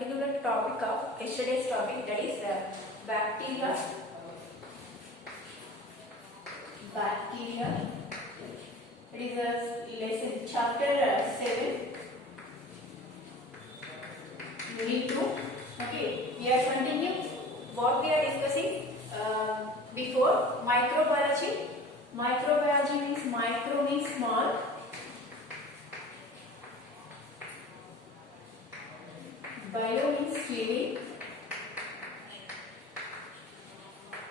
continue the topic of yesterday's topic, that is bacteria. Bacteria. It is a lesson, chapter 7, unit 2. Okay, we are continuing what we are discussing before. Microbiology. Microbiology means micro means small. Bio means living.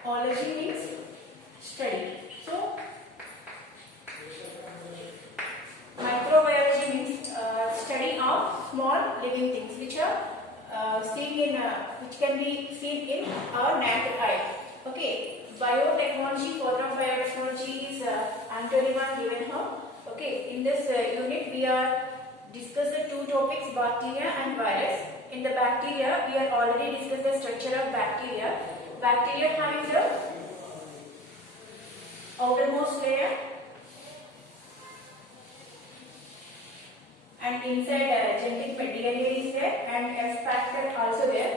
Ology means study. So, microbiology means study of small living things which are which can be seen in our naked eye. Okay. Biotechnology, further biotechnology is Antonima Leeuwenhoek. Okay. In this unit, we are discussing two topics: bacteria and virus. In the bacteria, we are already discussed the structure of bacteria. Bacteria having the outermost layer and inside genetic material is there, and S factor also there,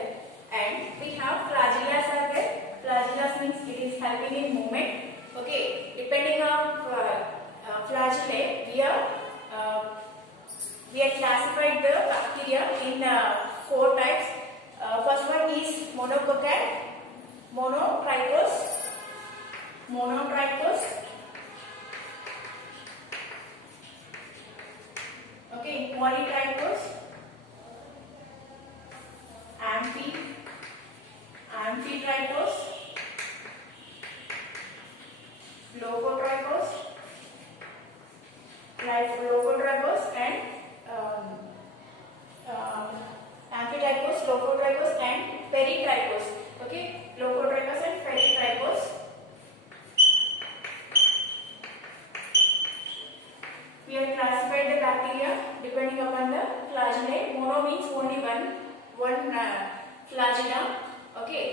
and we have flagellas are there. Flagellas means it is helping in movement. Okay, depending on flagellae, we are classified the bacteria in 4 types. First one is monococcal, monotrichous, okay, polytrichous, amphitrichous, leucotrichous, and amphitrichous, leucotrichous and peritrichous. Okay, leucotrichous and peritrichous. We have classified the bacteria depending upon the flagellae. Mono means only one flagella. Okay,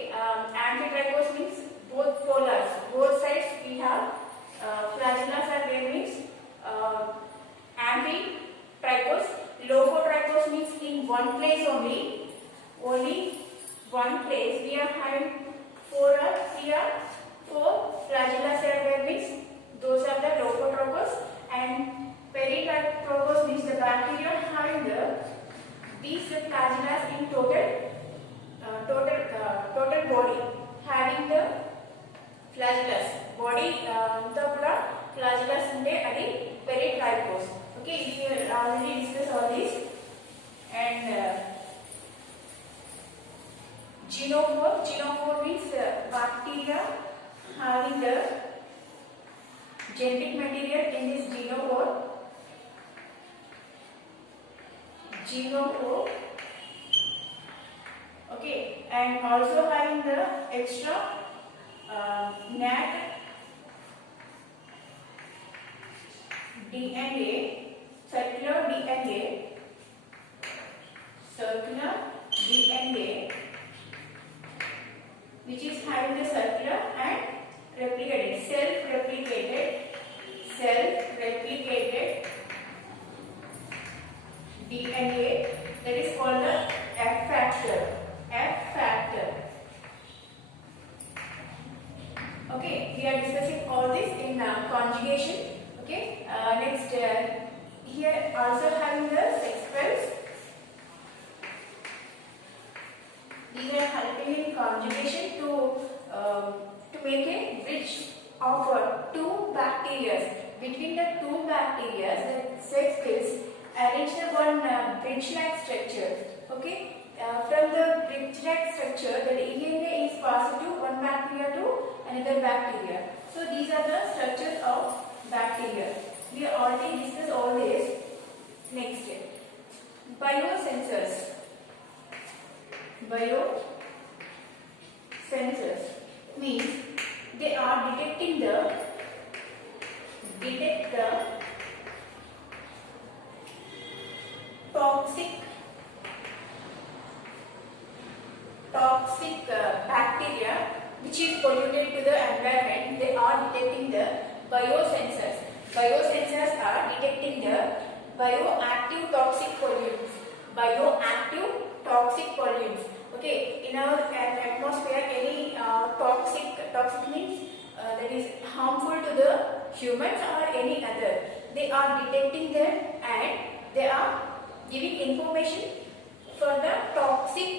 amphitrichous means both polars, both sides we have flagellas are there means amphitrichous. Leucotrichous means in one place only one place. We are having four flagellas are there means those are the leucotrichous, and peritrichous means the bacteria having these flagellas in total body having the flagellas body flagellas unde adi peritrichous. Okay, we have already discussed all this. And genophore means bacteria having the genetic material in this genophore. Okay, and also having the extra NAT DNA, circular DNA, which is having the circular and replicated, self-replicated DNA, that is called the F factor. Okay, we are discussing all this in conjugation. Okay, next here also having the sex cells. These are helping in conjugation to make a bridge of two bacteria. Between the two bacteria, the sex cells arrange the one bridge-like structure. Okay, from the bridge-like structure, the DNA is passed to one bacteria to another bacteria. So these are the structures of bacteria. We already discussed all this. Next, biosensors. Biosensors means they are detect the toxic bacteria which is polluted to the environment. They are detecting the biosensors. Biosensors are detecting the bioactive toxic pollutants. Bioactive toxic pollutants. Okay, in our atmosphere, any toxic means that is harmful to the humans or any other. They are detecting them and they are giving information for the toxic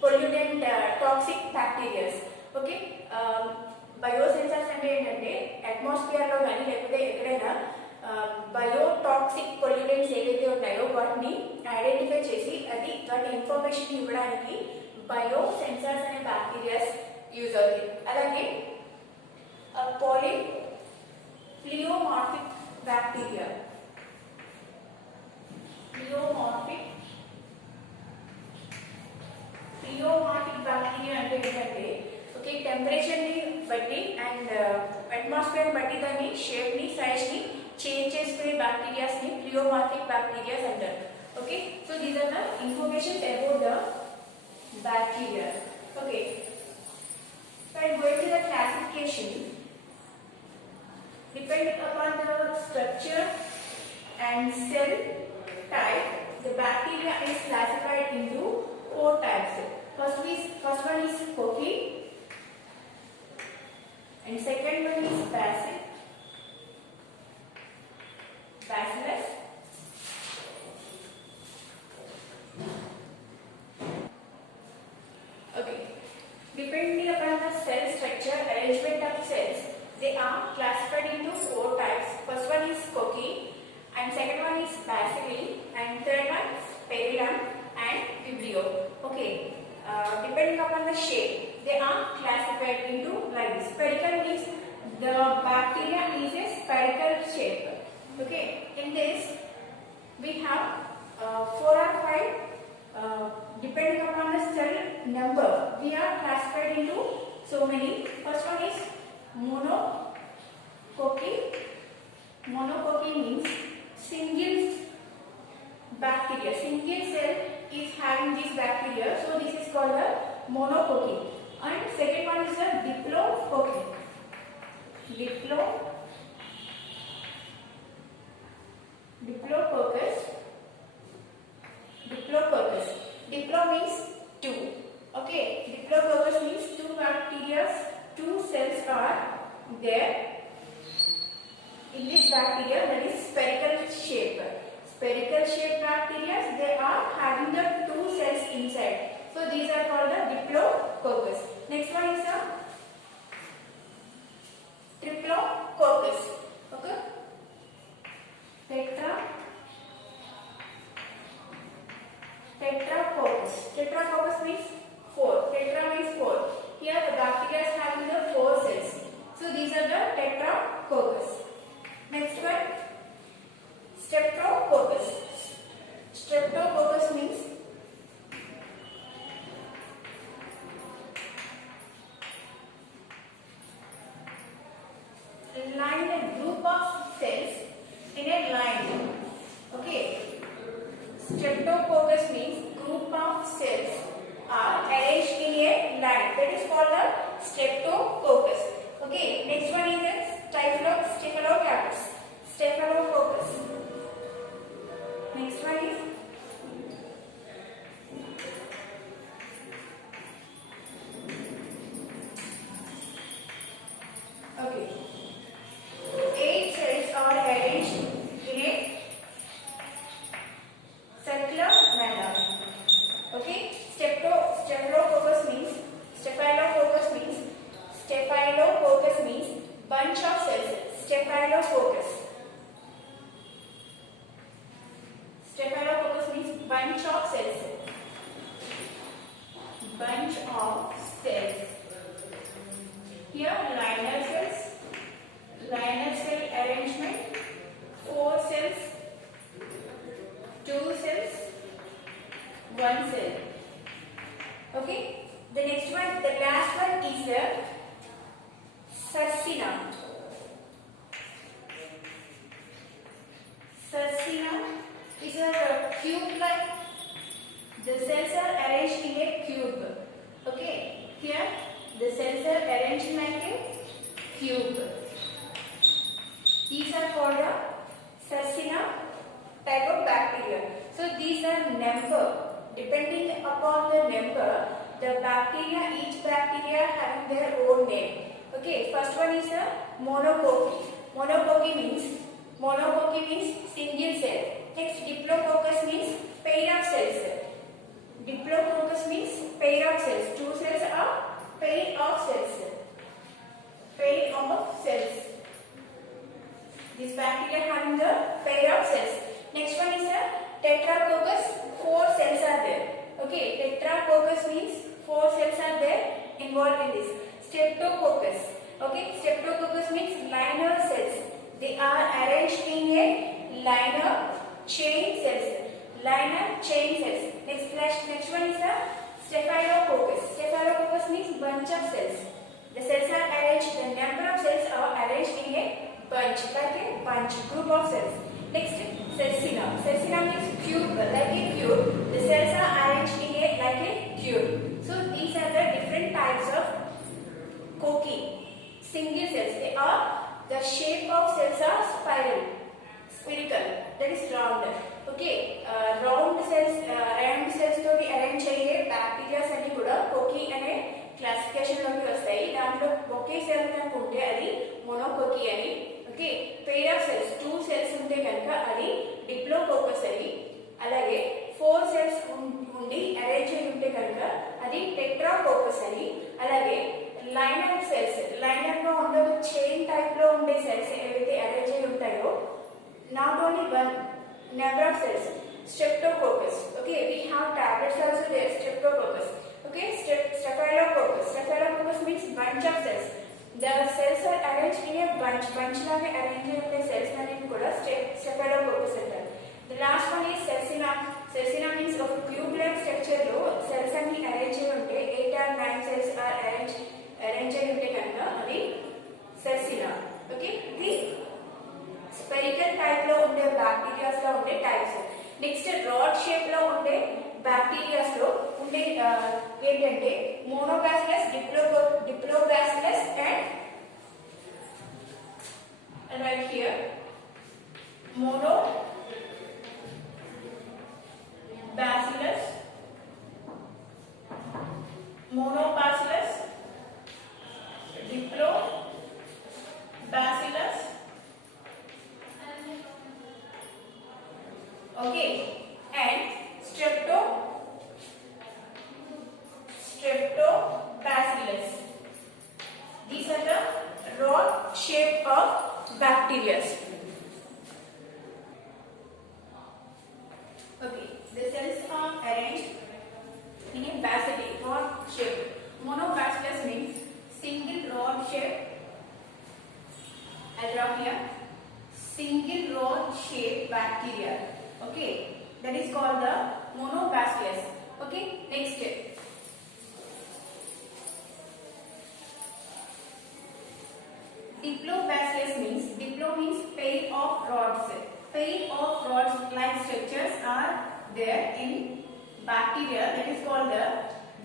pollutant, toxic bacteria. Okay, biosensors అంటే ఏంటంటే అట్మాస్ఫియర్లో కానీ లేకపోతే ఎక్కడైనా బయోటాక్సిక్ పొల్యూటెంట్స్ ఏవైతే ఉన్నాయో వాటిని ఐడెంటిఫై చేసి అది వాటి ఇన్ఫర్మేషన్ ఇవ్వడానికి బయోసెన్సర్స్ అనే బ్యాక్టీరియాస్ యూజ్ అవుతాయి. అలాగే ప్లియోమార్ఫిక్ బ్యాక్టీరియా అంటే ఏంటంటే ఓకే, టెంపరేచర్ని బట్టి అండ్ అట్మాస్ఫియర్ బట్టి దాని షేప్ని సైజ్ని చేంజ్ చేసుకునే బ్యాక్టీరియాస్ని ప్లియోమార్ఫిక్ బ్యాక్టీరియాస్ అంటారు. Okay, so these are the information about the bacteria. Okay, and going to the classification, depending upon the structure and cell type, the bacteria is classified into 4 types. First one is Kochi, and second one is Bacillus, okay. Depending upon the cell structure, arrangement of cells, they are classified into 4 types. First one is Kochi, and second one is Bacilli, and third one is Perillum and Vibrio. Okay, depending upon the shape, they are classified into like this. Spherical means the bacteria is a spherical shape. Okay, in this we have 4 or 5. Depending upon the cell number, we are classified into so many. First one is monocoque. Monocoque means single bacteria. Single cell is having this bacteria, so this is called a monocoque. And second one is a diplocoque. Diplococcus. Diplo means 2. Okay, Diplococcus means 2 bacteria, 2 cells are there in this bacteria, that is spherical shape. Spherical shape bacteria, they are having the 2 cells inside. So these are called the Diplococcus. Next one is the Triplococcus. Okay, Tetracoccus. Tetracoccus means 4. Tetra means 4. Here the bacteria is having the 4 cells. So these are the Tetracoccus. Next one, Streptococcus. Streptococcus means line, a group of cells in a line. Okay, Streptococcus means group of cells are arranged in a line. That is called the Streptococcus. Okay, next one is the Staphylococcus. Staphylococcus. Next one is okay. 8 cells are arranged in a circular manner. Okay, Staphylococcus means bunch of cells. Staphylococcus means bunch of cells. Here liner cell arrangement, 4 cells, 2 cells, 1 cell. Okay, the next one, the last one is the Succina. Succina is a cube-like. The cells are arranged in a cube. Okay, here the cells are arranged like a cube. These are called a Succina type of bacteria. So these are number depending upon the number, the bacteria, each bacteria having their own name. Okay, first one is a monocoque. Monocoque means single cell. Next, Diplococcus means pair of cells. Diplococcus means pair of cells. Two cells are pair of cells. Pair of cells. This bacteria having the pair of cells. Next one is a Tetracoccus. 4 cells are there. Okay, Tetracoccus means 4 cells are there involved in this. Streptococcus. Okay, Streptococcus means liner cells. They are arranged in a liner chain cells. Next one is a Staphylococcus. Staphylococcus means bunch of cells. The cells are arranged. The number of cells are arranged in a bunch, like a bunch, group of cells. Next, Celsina. Celsina means cube, like a cube. The cells are arranged in a like a cube. So these are the different types of cocci. Single cells. They are, the shape of cells are spherical. That is round. Okay, round cells to be arranged అయ్యే బ్యాక్టీరియాస్ అన్ని కూడా కోకి అనే క్లాసిఫికేషన్ లోకి వస్తాయి. దాంట్లో ఒకే సెల్ కనుక ఉంటే అది మోనోకోకి అని. ఓకే, పెయిర్ ఆఫ్ సెల్స్ 2 సెల్స్ ఉంటే కనుక అది డిప్లోకోకస్ అని. అలాగే 4 సెల్స్ ఉండి అరేంజ్ అయి ఉంటే కనుక అది టెట్రాకోకస్ అని. అలాగే లైనర్ సెల్స్, లైనర్ గా ఉండే చైన్ టైప్ లో ఉండే సెల్స్ ఏవైతే అరేంజ్ అయి ఉంటాయో, not only one number of cells, Streptococcus. Okay, we have tablets also there, Streptococcus. Okay, Staphylococcus. Staphylococcus means bunch of cells. The cells are arranged in a bunch లాగా arranged in the cells అన్నిటిని కూడా Staphylococcus అంటారు. The last one is Celsina. Celsina means ఒక cube like structure లో cells అన్ని arrange అయి ఉంటే 8 or 9 cells are arranged అయి ఉంటే కనుక అది Celsina. Okay, the spherical type లో ఉండే బ్యాక్టీరియాస్ లో ఉండే టైప్స్. నెక్స్ట్, రాడ్ షేప్ లో ఉండే బ్యాక్టీరియాస్ లో ఉండే ఏంటంటే monobacillus, diplobacillus and right here monobacillus, diplobacillus. Okay, and Streptobacillus. These are the rod shape of bacteria. Okay, the cells are arranged in a bacilli, rod shape. Monobacillus means single rod shape. I'll draw here. Single rod shape bacteria. Okay, that is called the monobacillus. Okay, next, Diplobacillus means, diplo means pair of rods. Pair of rods like structures are there in bacteria, that is called the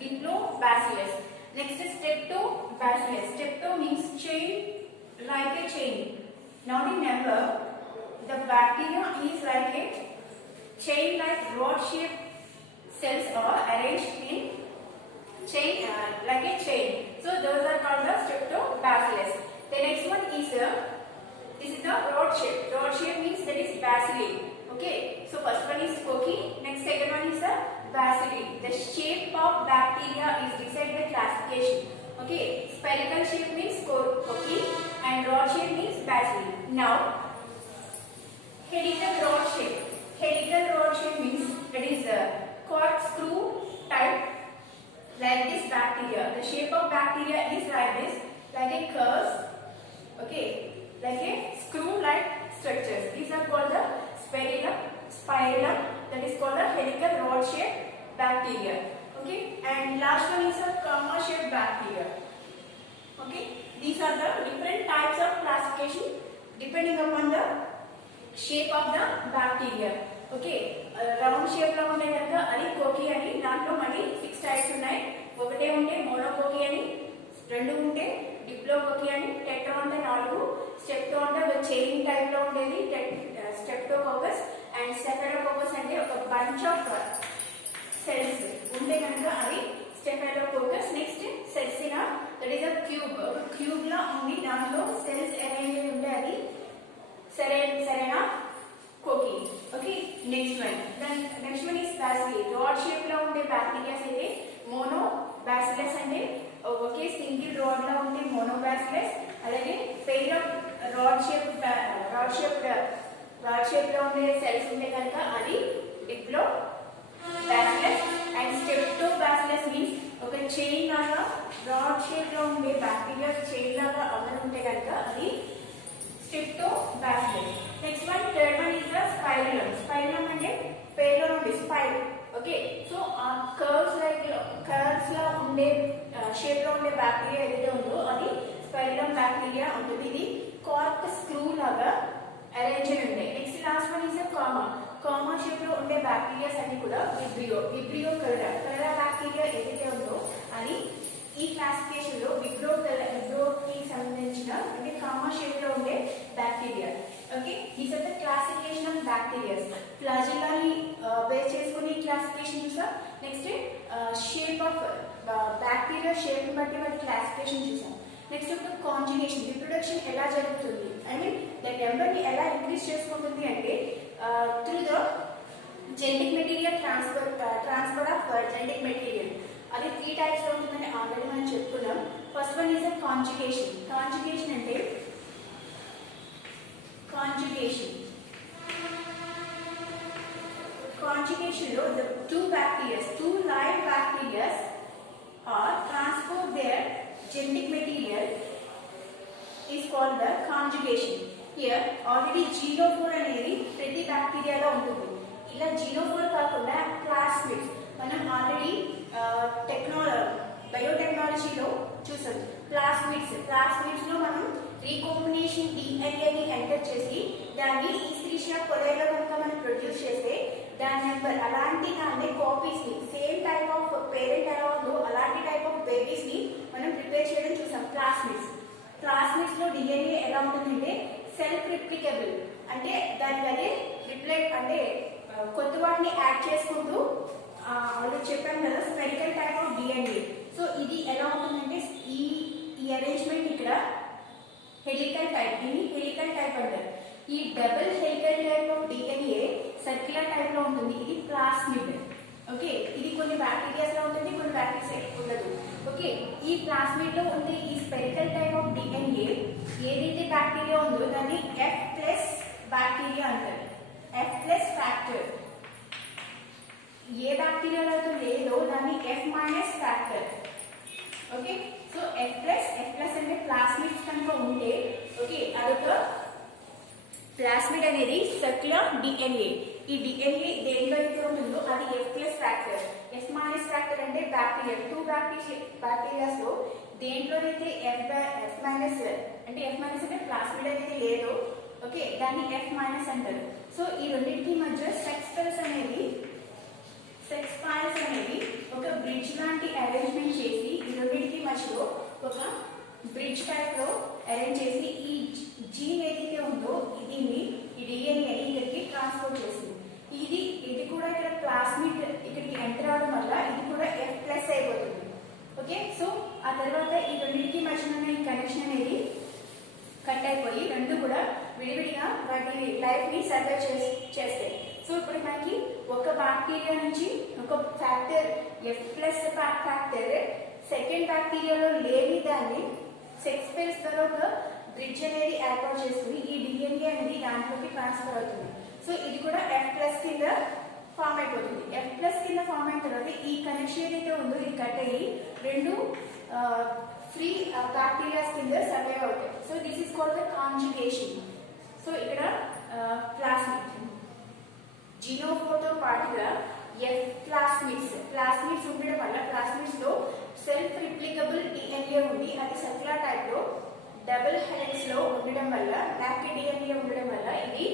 Diplobacillus. Next is Streptobacillus. Strepto means chain, like a chain. Now remember, the bacteria is like a chain, like rod shaped cells are arranged in chain, like a chain. So those are called the Streptobacillus. The next one is this is the rod shape. Rod shape means that is bacilli. Okay, so first one is cocci. Next, second one is the bacilli. The shape of bacteria is decided by classification. Okay, spherical shape means cocci and rod shape means bacilli. Now, helical rod shape. Helical rod shape means that is a corkscrew type, like this bacteria. The shape of bacteria is like this, like a curve. Okay, like a screw-like structures. These are called the spirillum. That is called the helical rod shape bacteria. Okay, and last one is a comma-shaped bacteria. Okay, these are the different types of classification depending upon the shape of the bacteria. Okay, round shape లో ఉంటే కనుక అది కోకి అని. దాంట్లో మళ్ళీ 6 టైప్స్ ఉన్నాయి. ఒకటే ఉంటే మోనోకోకి అని, 2 ఉంటే డిప్లోకోకి అని, టెట్రా ఉంటే 4, స్టెప్టో అంటే ఒక చైన్ టైప్ లో ఉండేది స్ట్రెప్టోకోకస్, అండ్ స్టెఫిలోకోకస్ అంటే ఒక బంచ్ ఆఫ్ cells ఉంటే కనుక అది staphylococcus. Next sarcina, that is a cube లా ఉంది, దాంట్లో సెల్స్ అరేంజ్ అయి ఉంటే అది sarcina cocci. Okay, next one is bacilli. Rod shape లో ఉండే బ్యాక్టీరియాస్ అయితే మోనో బ్యాసిలస్ అంటే ఒకే సింగిల్ రాడ్ లా ఉంటే మోనో బ్యాసిలస్. అలాగే పెయిర్ ఆఫ్ రాడ్ షేప్ లో ఉండే సెల్స్ ఉంటే కనుక అది diplobacillus. And streptobacillus means ఒక చైన్ లాగా రాడ్ షేప్ లో ఉండే బ్యాక్టీరియా చైన్ లాగా అమలు ఉంటే కనుక అది streptobacillus. Next one, third one is the spirillum. Spirillum అంటే పేర్లో నుండి స్పైర్. ఓకే, సో ఆ కర్వ్స్ లా ఉండే షేప్ లో ఉండే బ్యాక్టీరియా ఏదైతే ఉందో అది స్పైరులమ్ బ్యాక్టీరియా ఉంటుంది. ఇది కార్క్ స్క్రూ లాగా అరేంజ్ అయి ఉంటాయి. Next last one is comma shape లో ఉండే బ్యాక్టీరియాస్ అన్ని కూడా విబ్రియో కలరా బ్యాక్టీరియా ఏదైతే ఉందో అది ఈ క్లాసిఫికేషన్ లో విబ్రోకి సంబంధించిన అంటే కామా షేప్ లో ఉండే bacteria. Okay, these are the classification of bacterias. ఫ్లాజిల్లాని బేస్ చేసుకుని క్లాసిఫికేషన్ చూసాం. Next shape of bacteria shape బట్టి వాటి క్లాసిఫికేషన్ చూసాం. నెక్స్ట్ ఒక కాంజుగేషన్, రిప్రొడక్షన్ ఎలా జరుగుతుంది, ఐ మీన్ ద నెంబర్ ని ఎలా ఇంక్రీజ్ చేసుకుంటుంది అంటే through the genetic material transfer of genetic material. అది 3 టైప్స్ లో ఉంటుందని ఆల్రెడీ మనం చెప్పుకున్నాం. First one is a conjugation. Conjugation అంటే కాంజుగేషన్ లో the two live bacteria are transport their genetic material is called the conjugation. Here already G04 అనేది ప్రతి బ్యాక్టీరియాలో ఉంటుంది. ఇలా G04 కాకుండా ప్లాస్మిడ్స్ మనం ఆల్రెడీ బయోటెక్నాలజీలో చూసాం. ప్లాస్మిడ్స్ లో మనం రీకాంబినేషన్ డిఎన్ఏని ఎంటర్ చేసి దాన్ని ఈస్క్రీషియా కొలైలో కనుక మనం ప్రొడ్యూస్ చేస్తే దాని నెంబర్ అలాంటి కాపీస్ ని సేమ్ టైప్ ఆఫ్ పేరెంట్ ఎలా ఉందో అలాంటి టైప్ ఆఫ్ బేబీస్ ని మనం ప్రిపేర్ చేయడం చూసాం. ప్లాస్మిడ్స్ లో డిఎన్ఏ ఎలా ఉంటుందంటే సెల్ఫ్ రిప్లికబుల్, అంటే దానికి అదే రిప్లైట్ అంటే కొత్త వాటిని యాడ్ చేసుకుంటూ ఆల్రెడీ చెప్పాను కదా spherical type of DNA. So ఇది ఎలా ఉంటుందంటే ఈ అరేంజ్మెంట్ ఇక్కడ హెలికల్ టైప్, దీన్ని హెలికల్ టైప్ అంటారు. ఈ double helical type of DNA circular type లో ఉంటుంది. ఇది ప్లాస్మిడ్. ఓకే, ఇది కొన్ని బ్యాక్టీరియాస్ లో ఉంటుంది, కొన్ని బ్యాక్టీరియాస్ ఉండదు. ఓకే, ఈ ప్లాస్మిడ్ లో ఉండే ఈ స్పెరికల్ టైప్ ఆఫ్ డిఎన్ఏ ఏదైతే బ్యాక్టీరియా ఉందో దాన్ని F+ బ్యాక్టీరియా అంటారు. F+ factor. ఏ బ్యాక్టీరియాలో అయితే లేదో దాన్ని F- factor. Okay, so F+ అంటే ప్లాస్మిడ్స్ కనుక ఉంటే ఓకే అదొక ప్లాస్మిడ్ అనేది సర్క్యులర్ డిఎన్ఏ. ఈ డిఎన్ఏ దేనిలో అయితే ఉంటుందో అది F+ ఫ్యాక్టర్. F- ఫ్యాక్టర్ అంటే బ్యాక్టీరియా 2 బ్యాక్టీరియాస్ లో దేంట్లోనైతే F- అంటే ప్లాస్మిడ్ అనేది లేదో ఓకే దాన్ని F- అంటారు. సో ఈ రెండింటికి మధ్య సెక్స్ పైల్స్ అనేది ఒక బ్రిడ్జ్ లాంటి అరేంజ్మెంట్ చేసి ఈ రెండింటికి మధ్యలో ఒక బ్రిడ్జ్ టైప్ లో అరేంజ్ చేసి ఈ జీన్ ఏదైతే ఉందో దీన్ని ఈ డిఎన్ఏ ఇక్కడికి ట్రాన్స్ఫర్ చేసింది. ఇది కూడా ఇక్కడ ప్లాస్మిడ్ ఇక్కడికి ఎంటర్ అవడం వల్ల ఇది కూడా F+ అయిపోతుంది. ఓకే, సో ఆ తర్వాత ఈ రెండింటికి మధ్య ఈ కనెక్షన్ అనేది కట్ అయిపోయి రెండు కూడా విడివిడిగా వాటి లైఫ్ ని సర్వైవ్ చేస్తాయి. సో ఇప్పుడు మనకి ఒక బ్యాక్టీరియా నుంచి ఒక ఫ్యాక్టర్ F+ ఫ్యాక్టర్ సెకండ్ బ్యాక్టీరియాలో లేని దాన్ని సెక్స్ పైల్స్ ద్వారా ఒక బ్రిడ్జ్ అనేది ఏర్పాటు చేసుకుని ఈ డిఎన్ఏ అనేది దాంట్లోకి ట్రాన్స్ఫర్ అవుతుంది. సో ఇది కూడా F+ కింద ఫామ్ అయిపోతుంది. F+ కింద ఫామ్ అయిన తర్వాత ఈ కనెక్షన్ ఏదైతే ఉందో ఇది కట్ అయ్యి రెండు ఫ్రీ బ్యాక్టీరియాస్ కింద సర్వైవ్ అవుతాయి. So this is called the conjugation. So ఇక్కడ ప్లాస్మిడ్ G04 తో పాటుగా ప్లాస్మిడ్స్ ఉండడం వల్ల ప్లాస్మిడ్స్ లో సెల్ఫ్ రిప్లికబుల్ డిఎన్ఏ ఉంది. అది సర్క్యులర్ టైప్ లో డబుల్ హెలిక్స్ లో ఉండడం వల్ల బ్యాక్టీరియా డిఎన్ఏ ఉండడం వల్ల ఇది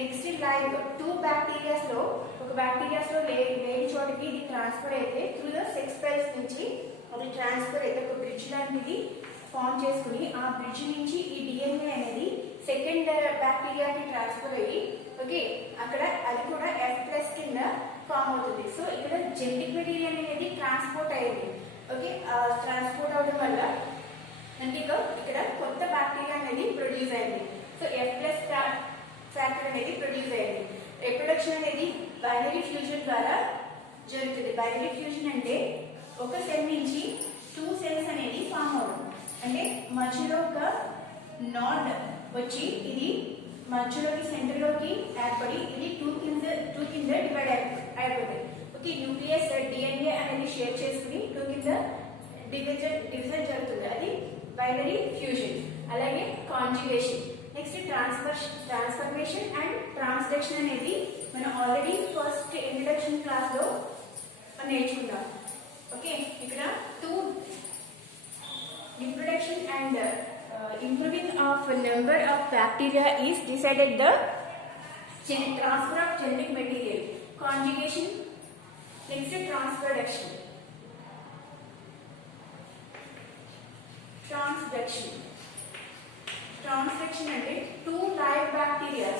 నెక్స్ట్ లైవ్ 2 బ్యాక్టీరియాస్ లో ఒక బ్యాక్టీరియాస్ లో లేని చోటికి ఇది ట్రాన్స్ఫర్ అయితే త్రూ ద సెక్స్ పైల్స్ నుంచి అది ట్రాన్స్ఫర్ అయితే ఒక బ్రిడ్జ్ లాంటిది ఫామ్ చేసుకుని ఆ బ్రిడ్జ్ నుంచి ఈ డిఎన్ఏ అనేది సెకండ్ బ్యాక్టీరియాకి ట్రాన్స్ఫర్ అయ్యి ఓకే అక్కడ అది కూడా F+ కింద ఫామ్ అవుతుంది. సో ఇక్కడ జెనెటిక్ మెటీరియల్ అనేది ట్రాన్స్పోర్ట్ అయ్యింది. ఓకే ట్రాన్స్పోర్ట్ అవడం వల్ల అంటే ఇక్కడ కొత్త బ్యాక్టీరియా అనేది ప్రొడ్యూస్ అయింది. సో F+ ఫ్యాక్టర్ అనేది ప్రొడ్యూస్ అయింది. రిప్రొడక్షన్ అనేది బైనరీ ఫ్యూజన్ ద్వారా జరుగుతుంది. బైనరీ ఫ్యూజన్ అంటే ఒక సెల్ నుంచి 2 సెల్స్ అనేది ఫామ్ అవడం. అంటే మధ్యలో ఒక నాడ్ వచ్చి ఇది మధ్యలోకి సెంటర్లోకి ఏర్పడి ఇది 2 కింద డివైడ్ అయిపోతుంది. ఓకే న్యూక్లియస్ DNA అనేది షేర్ చేసుకుని 2 కింద డివిజన్ జరుగుతుంది. అది బైనరీ ఫ్యూజన్. అలాగే conjugation. Next transformation and transduction అనేది మనం ఆల్రెడీ ఫస్ట్ ఇంట్రడక్షన్ క్లాస్ లో నేర్చుకుందాం. ఓకే ఇక్కడ 2 reproduction and improving of number of bacteria is decided the transfer of genetic material. Conjugation, next transduction. Transduction అంటే 2 live bacteria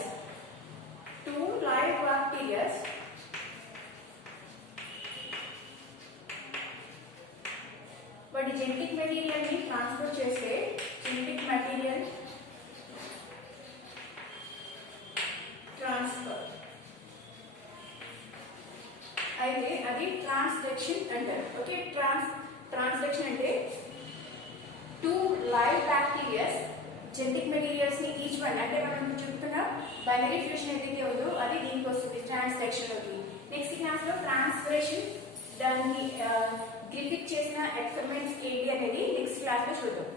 వాటి genetic material ని ట్రాన్స్ఫర్ చేస్తే genetic material transfer అయితే అది ట్రాన్స్డక్షన్ అంటారు. ఓకే ట్రాన్స్డక్షన్ అంటే 2 లైవ్ బ్యాక్టీరియాస్ జెనెటిక్ మెటీరియల్స్ ని each one అంటే మనం చెప్తున్న బైనరీ ఫ్యూజన్ ఏదైతే ఉందో అది దీనికి వస్తుంది ట్రాన్స్డక్షన్ లోకి. నెక్స్ట్ క్లాస్ లో ట్రాన్స్ఫరేషన్ దాన్ని గ్రిఫిత్ చేసిన ఎక్స్పెరిమెంట్స్ ఏంటి అనేది నెక్స్ట్ క్లాస్ లో చూద్దాం.